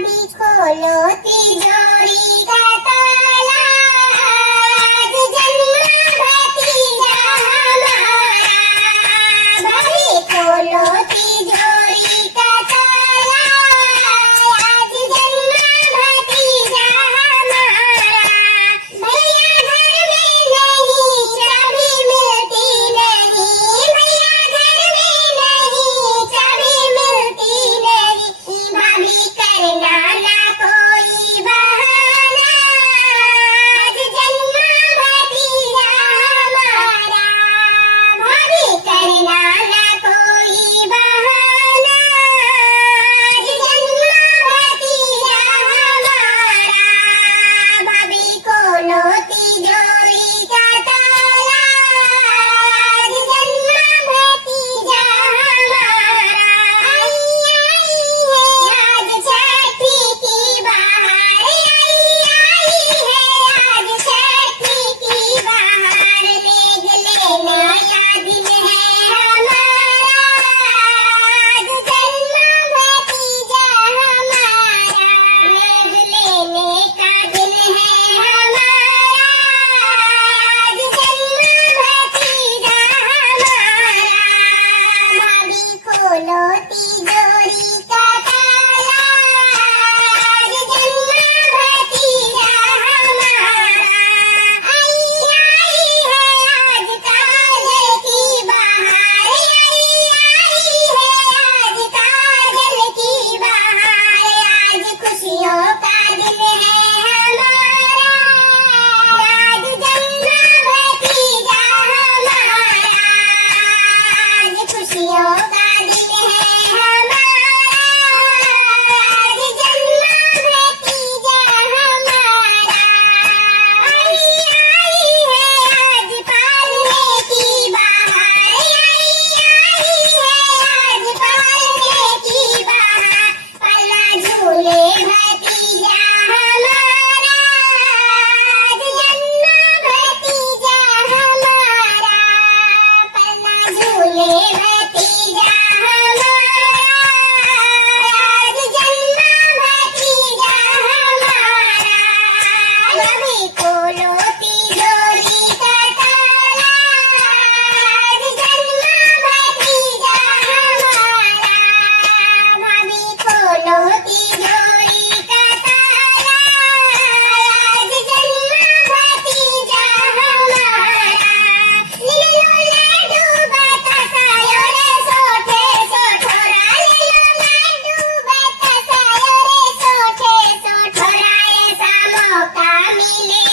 भाभी खोलो तिजोरी का ताला, आज जन्मा भतीजा हमारा। भाभी खोलो तिजोरी का ताला, आज जन्मा भतीजा हमारा। भैया घर में नहीं, चाबी मिलती नहीं। भैया घर में नहीं, चाबी मिलती नहीं। भाभी करना ना कोई बहाना, आज जन्मा भतीजा हमारा। भाभी करना ना कोई बहाना, आज जन्मा भतीजा हमारा। भाभी खोलो तिजोरी का ताला, आज जन्मा भतीजा हमारा। आई है आज छठी की बहार, आई है आज छठी की बहार। लेग लेना या दिन है हमारा, आज जन्मा भतीजा हमारा। लेग लेने का दिन है हमारा, आज जन्मा भतीजा हमारा। भाभी खोलो तिजोरी का ताला, आज जन्मा भतीजा हमारा। आई है आज काजल की बहार, आई है आज काजल की बहार। आज खुशियों का दिन है हमारा, आज जन्मा भतीजा हमारा। आज खुशियों का दिन है हमारा, आज जन्मा भतीजा हमारा। आई है आज पालने की बहार, आई है आज पालने की बहार। पल्ला झूले भतीजा हमारा, आज जन्मा भतीजा हमारा। पल्ला झूले भतीजा हमारा, आज जन्मा भतीजा हमारा। भाभी खोलो तिजोरी का ताला, आज जन्मा भतीजा हमारा। भाभी खोलो तिजोरी का ताला, आज जन्मा भतीजा हमारा। ले लो लड्डू बतासायो रे सोठे सोठोरा, ले लो लड्डू बतासायो रे सोठे सोठोरा। ऐसा मौका मिले